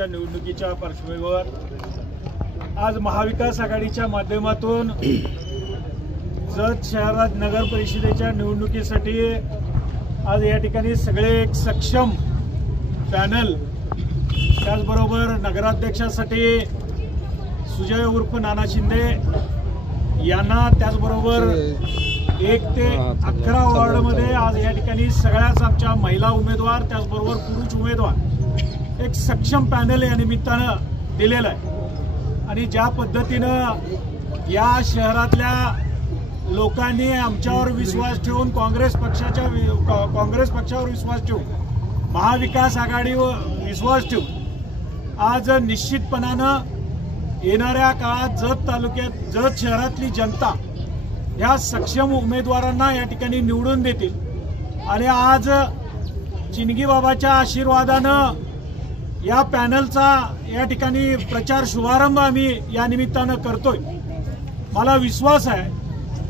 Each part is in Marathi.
परिषदेच्या निवडणुकीच्या पार्श्वभूमीवर आज महाविकास आघाडीच्या माध्यमातून जत शहरात नगर परिषदेच्या निवडणुकीसाठी आज या ठिकाणी सगळे एक सक्षम पॅनल, त्याचबरोबर नगराध्यक्षासाठी सुजय उर्फ नाना शिंदे यांना, त्याचबरोबर 1 ते 11 वॉर्डमध्ये आज या ठिकाणी सगळ्याच आमच्या महिला उमेदवार, त्याचबरोबर पुरुष उमेदवार एक सक्षम पॅनल या निमित्तानं दिलेलं आहे। आणि ज्या पद्धतीनं या शहरातल्या लोकांनी आमच्यावर विश्वास ठेवून काँग्रेस पक्षावर विश्वास ठेवून महाविकास आघाडीवर विश्वास ठेवून आज निश्चितपणानं येणाऱ्या काळात जत शहरातली जनता ह्या सक्षम उमेदवारांना या ठिकाणी निवडून देतील। आणि आज चिंगी बाबाच्या आशीर्वादानं या पॅनलचा या ठिकाणी प्रचार शुभारंभ आम्ही या निमित्तानं करतोय। मला विश्वास आहे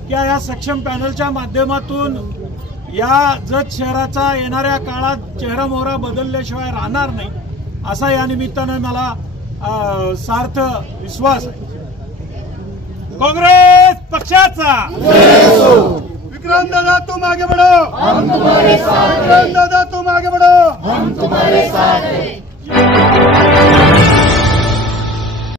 की या सक्षम पॅनलच्या माध्यमातून या जत शहराचा येणाऱ्या काळात चेहरामोहरा बदलल्याशिवाय राहणार नाही, असा या निमित्तानं मला सार्थ विश्वास आहे। कांग्रेस पक्षाचा विक्रम दादा तुम आगे बढ़ो, हम तुम्हारे साथ हैं। विक्रम दादा तुम आगे बढ़ो, हम तुम्हारे साथ हैं।